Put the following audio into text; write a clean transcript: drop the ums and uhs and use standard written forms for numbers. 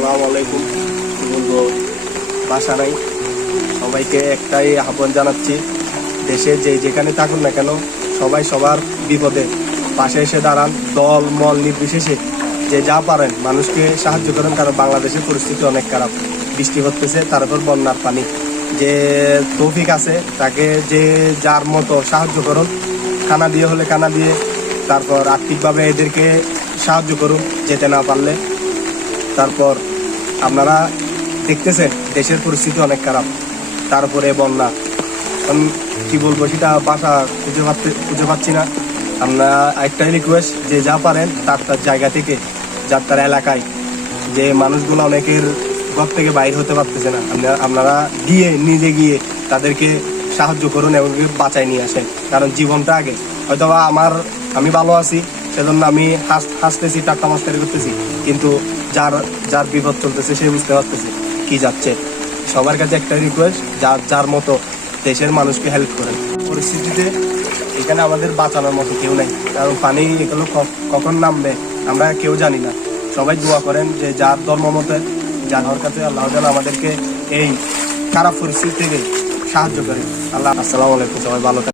আসসালামু আলাইকুম। কি বলবো, ভাষা নাই। সবাইকে একটাই আহ্বান জানাচ্ছি, দেশে যেখানে থাকুন না কেন সবাই সবার বিপদে পাশে এসে দাঁড়ান। দল মল নির্বিশেষে যে যা পারেন মানুষকে সাহায্য করেন, কারণ বাংলাদেশের পরিস্থিতি অনেক খারাপ। বৃষ্টি হতেছে, তারপর বন্যার পানি। যে তৌফিক আছে তাকে যে যার মতো সাহায্য করুন, খানা দিয়ে হলে খানা দিয়ে, তারপর আর্থিকভাবে এদেরকে সাহায্য করুন যেতে না পারলে। তারপর আপনারা দেখতেছেন দেশের পরিস্থিতি অনেক খারাপ, তারপরে বন্যা। আমি কি বলবো সেটা বাসা খুঁজে পাচ্ছি না। আমরা একটাই রিকোয়েস্ট, যে যা পারেন তার জায়গা থেকে, যার তার এলাকায় যে মানুষগুলো অনেকের ঘর থেকে বাইর হতে পারতেছে না, আপনারা নিজে গিয়ে তাদেরকে সাহায্য করুন এবং বাঁচায় নিয়ে আসেন। কারণ জীবনটা আগে। হয়তো আমি ভালো আছি সেজন্য আমি হাসতেছি, টাট্টা মাস্তারি করতেছি, কিন্তু যার যার বিপদ চলতেছে সে বুঝতে পারতেছে কি যাচ্ছে। সবার কাছে একটা রিকোয়েস্ট, যার মতো দেশের মানুষকে হেল্প করেন। পরিস্থিতিতে এখানে আমাদের বাঁচানোর মতো কেউ নেই, কারণ পানি এগুলো কখন নামবে আমরা কেউ জানি না। সবাই দোয়া করেন যে যার ধর্ম মতে, যার কাছে আল্লাহ যেন আমাদেরকে এই খারাপ পরিস্থিতি থেকে সাহায্য করে। আল্লাহ। আসসালামু আলাইকুম, সবাই ভালো থাকেন।